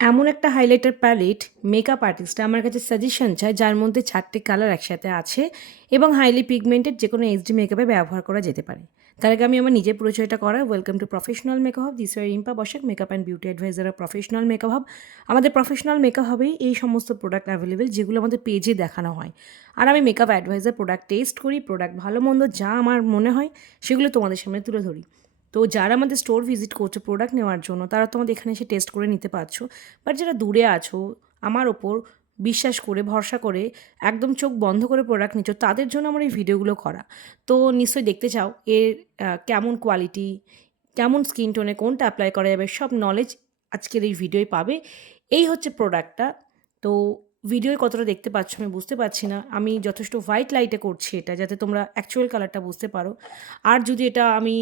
এমন একটা highlighter palette makeup artist আমার কাছে সাজেশন চায় যার মধ্যে 4টে কালার একসাথে আছে এবং হাইলি পিগমেন্টেড যে কোনো এইচডি মেকআপে ব্যবহার করা যেতে পারে। তার আগে আমি আমার নিজের পরিচয়টা করা। Welcome to professional makeup hub. This was Rimpa Basak, makeup and beauty advisor of professional makeup hub. আমাদের প্রফেশনাল মেকআপ হাবেই এই সমস্ত প্রোডাক্ট অ্যাভেলেবেল যেগুলো আমাদের পেজে দেখানো হয়। আর আমি মেকআপ অ্যাডভাইজার, প্রোডাক্ট টেস্ট করি, প্রোডাক্ট ভালো মন্দ যা আমার মনে হয় সেগুলো তোমাদের সামনে তুলে ধরি। তো যারা আমাদের স্টোর ভিজিট করছো প্রোডাক্ট নেওয়ার জন্য তারা তোমাদের এখানে এসে টেস্ট করে নিতে পারছো। বাট যারা দূরে আছো, আমার ওপর বিশ্বাস করে ভরসা করে একদম চোখ বন্ধ করে প্রোডাক্ট নিচ্ছ, তাদের জন্য আমার এই ভিডিওগুলো করা। তো নিশ্চয়ই দেখতে চাও এর কেমন কোয়ালিটি, কেমন স্কিন টোনে কোনটা অ্যাপ্লাই করা যাবে, সব নলেজ আজকের এই ভিডিওয় পাবে। এই হচ্ছে প্রোডাক্টটা। তো ভিডিওয় কতটা দেখতে পাচ্ছ আমি বুঝতে পারছি না। আমি যথেষ্ট হোয়াইট লাইটে করছি এটা, যাতে তোমরা অ্যাকচুয়াল কালারটা বুঝতে পারো। আর যদি এটা আমি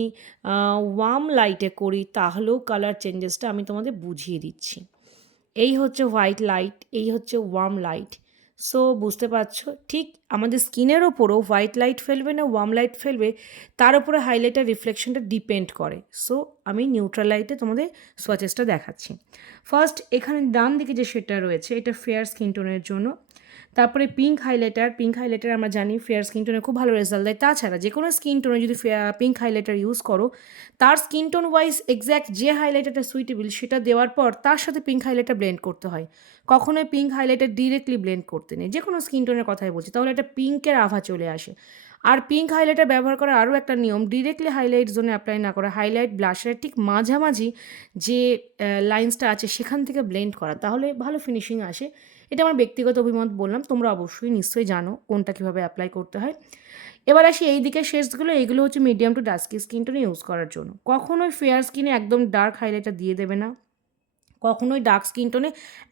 ওয়ার্ম লাইটে করি তাহলেও কালার চেঞ্জেসটা আমি তোমাদের বুঝিয়ে দিচ্ছি। এই হচ্ছে হোয়াইট লাইট, এই হচ্ছে ওয়ার্ম লাইট। সো বুঝতে পারছো ঠিক আমাদের স্কিনের ওপরও হোয়াইট লাইট ফেলবে না ওয়ার্ম লাইট ফেলবে, তার উপরে হাইলাইটার রিফ্লেকশনটা ডিপেন্ড করে। সো আমি নিউট্রাল লাইটে তোমাদের সোয়াচেসটা দেখাচ্ছি। ফার্স্ট এখানে ডান দিকে যে শেডটা রয়েছে এটা ফেয়ার স্কিন টোনের জন্য। তারপরে পিঙ্ক হাইলাইটার আমরা জানি ফেয়ার স্কিন টোনে খুব ভালো রেজাল্ট দেয়। তাছাড়া যে কোনো স্কিন টোনে যদি পিঙ্ক হাইলাইটার ইউজ করো, তার স্কিন টোন ওয়াইজ এক্স্যাক্ট যে হাইলাইটারটা সুইটেবল সেটা দেওয়ার পর তার সাথে পিঙ্ক হাইলাইটার ব্লেন্ড করতে হয়। কখনোই পিঙ্ক হাইলাইটার ডিরেক্টলি ব্লেন্ড করতে নেই, যে কোনো স্কিন টোনের কথাই বলছি, তাহলে একটা পিঙ্কের আভা চলে আসে। আর পিঙ্ক হাইলাইটার ব্যবহার করার আরও একটা নিয়ম, ডিরেক্টলি হাইলাইট জোনে অ্যাপ্লাই না করা, হাইলাইট ব্লাশের ঠিক মাঝামাঝি যে লাইন্সটা আছে সেখান থেকে ব্লেন্ড করা, তাহলে ভালো ফিনিশিং আসে। এটা আমার ব্যক্তিগত অভিমত বললাম, তোমরা অবশ্যই নিশ্চয়ই জানো কোনটা কীভাবে অ্যাপ্লাই করতে হয়। এবার আসি এই দিকের শেডসগুলো, এইগুলো হচ্ছে মিডিয়াম টু ডাস্কি স্কিন টোনে ইউজ করার জন্য। কখনোই ফেয়ার স্কিনে একদম ডার্ক হাইলাইটার দিয়ে দেবে না, কখনোই ডার্ক স্কিন টোনে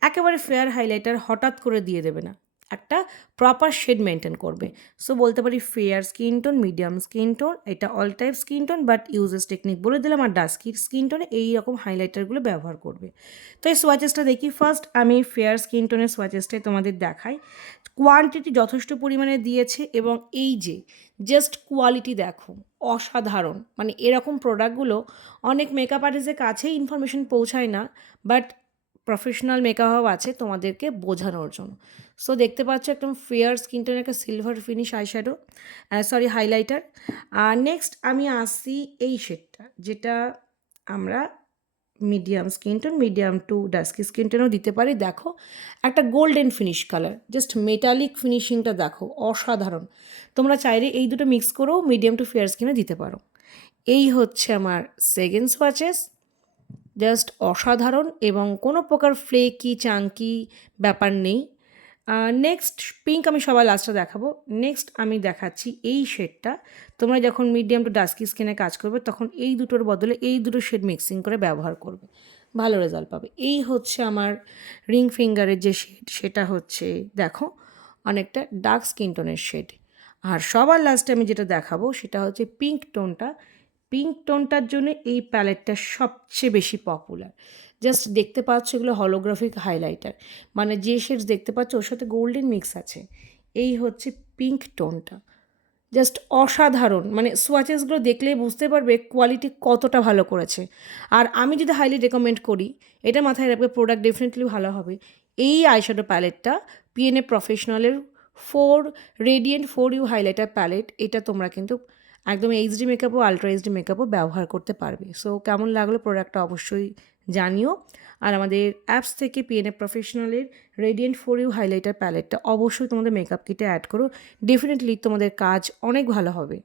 একেবারে ফেয়ার হাইলাইটার হঠাৎ করে দিয়ে দেবে না, একটা প্রপার শেড মেনটেন করবে। সো বলতে পারি fair skin tone, medium skin tone, এটা all type skin tone, but uses technique বলে দিলাম। আর ডাস্কি স্কিন টোনে এই রকম হাইলাইটারগুলো ব্যবহার করবে। তো এই সোয়াচেসটা দেখি। ফার্স্ট আমি ফেয়ার স্কিন টোনের সোয়াচেসটাই তোমাদের দেখাই। কোয়ান্টিটি যথেষ্ট পরিমাণে দিয়েছে এবং এই যে জাস্ট কোয়ালিটি দেখো, অসাধারণ। মানে এরকম প্রোডাক্টগুলো অনেক মেকআপ আর্টিস্টের কাছেই ইনফরমেশন পৌঁছায় না, বাট প্রফেশনাল মেকআপ আছে তোমাদেরকে বোঝানোর জন্য। সো দেখতে পাচ্ছ একদম ফেয়ার স্কিন টোনের একটা সিলভার ফিনিশ আইশ্যাডো, হাইলাইটার। আর নেক্সট আমি আসছি এই শেডটা, যেটা আমরা মিডিয়াম টু ডাস্কি স্কিন টোনও দিতে পারি। দেখো একটা golden finish colour, just metallic ফিনিশিংটা দেখো, অসাধারণ। তোমরা চাইলে এই দুটো মিক্স করেও মিডিয়াম টু ফেয়ার স্কিনে দিতে পারো। এই হচ্ছে আমার সেকেন্ড সোয়াচেস, জাস্ট অসাধারণ এবং কোনো প্রকার ফ্লেকি চাঙ্কি ব্যাপার নেই। নেক্সট পিঙ্ক আমি সবার লাস্টে দেখাবো। নেক্সট আমি দেখাচ্ছি এই শেডটা। তোমরা যখন মিডিয়াম টু ডাস্কি স্কিনে কাজ করবে তখন এই দুটোর বদলে এই দুটো শেড মিক্সিং করে ব্যবহার করবে, ভালো রেজাল্ট পাবে। এই হচ্ছে আমার রিং ফিঙ্গারের যে শেড, সেটা হচ্ছে দেখো অনেকটা ডার্ক স্কিন টোনের শেড। আর সবার লাস্টে আমি যেটা দেখাবো সেটা হচ্ছে পিঙ্ক টোনটা। পিঙ্ক টোনটার জন্য এই প্যালেটটা সবচেয়ে বেশি পপুলার। জাস্ট দেখতে পাচ্ছ এগুলো হলোগ্রাফিক হাইলাইটার, মানে যে শেডস দেখতে পাচ্ছ ওর সাথে গোল্ডেন মিক্স আছে। এই হচ্ছে পিঙ্ক টোনটা, জাস্ট অসাধারণ। মানে সোয়াচেসগুলো দেখলেই বুঝতে পারবে কোয়ালিটি কতটা ভালো করেছে। আর আমি যদি হাইলি রেকমেন্ড করি, এটা মাথায় রাখবে, প্রোডাক্ট ডেফিনেটলি ভালো হবে। এই আইশ্যাডো প্যালেটটা পিএনএ প্রফেশনালের রেডিয়েন্ট 4U হাইলাইটার প্যালেট, এটা তোমরা কিন্তু একদম এইচডি মেকআপও আলট্রা এইচডি মেকআপও ব্যবহার করতে পারবে। সো কেমন লাগলো প্রোডাক্টটা অবশ্যই জানিও। আর আমাদের অ্যাপস থেকে পিএনএ প্রফেশনালের রেডিয়েন্ট 4U হাইলাইটার প্যালেটটা অবশ্যই তোমাদের মেকআপ কিটে অ্যাড করো, ডেফিনেটলি তোমাদের কাজ অনেক ভালো হবে।